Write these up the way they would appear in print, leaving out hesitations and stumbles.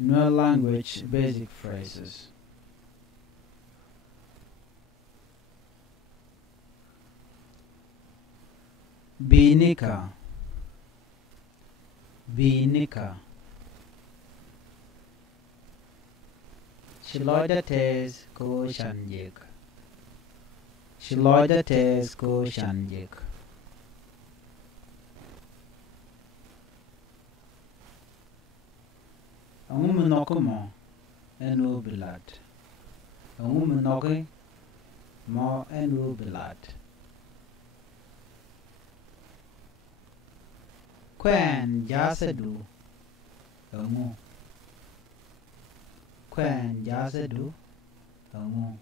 Nhuer Language basic phrases. Binika, binika. Shiloida tes ko shanjik. Shiloida tes ko shanjik. Angum nokumo enu bilad. Angum noki mo enu bilad. Quen jasadu angu. Quen jasadu angu.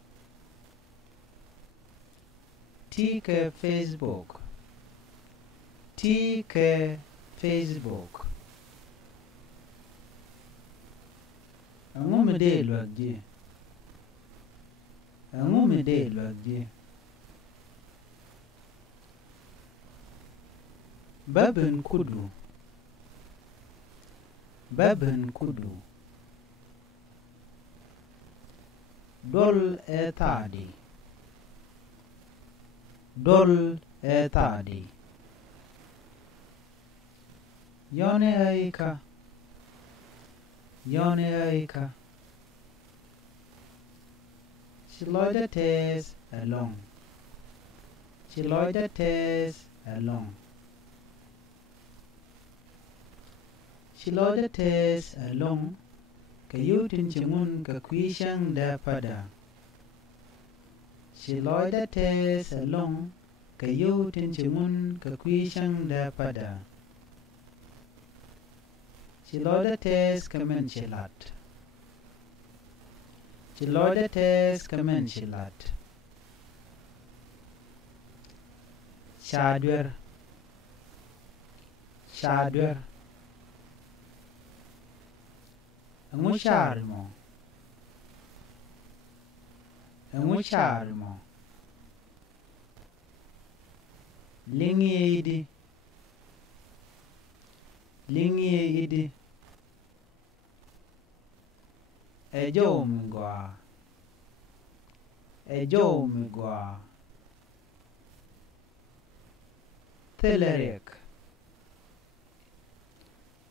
Tike Facebook. Tike Facebook. Angu mede lwagje. Angu mede lwagje. Babin kudu. Babin kudu. Dol etadi. Dol etadi. Yone aika. Yone aika. Shiloida tes along. Shiloida tes along. Shiloida tes along. Kayutin chingun kakwishang da pada. Shiloida tes along. Kayutin chingun kakwishang da pada. Shiloida tes kamen shilat. Shiloida tes kamen shilat. Shadwer. Shadwer. Angu sharmo. Angu sharmo. Lienge. Lienge. Ejomgwa. Ejomgwa. Telerik.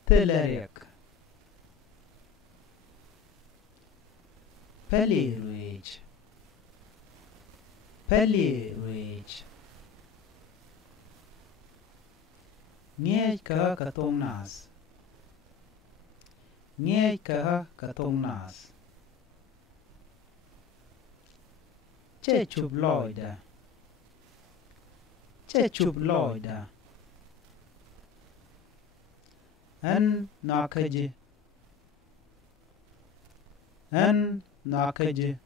Telerik. Pelirwich. Pelirwich. Nghe ka katong nas. Nghe ka katong nas. Che chub loida. Che chub loida. An nakaji. An nakaji.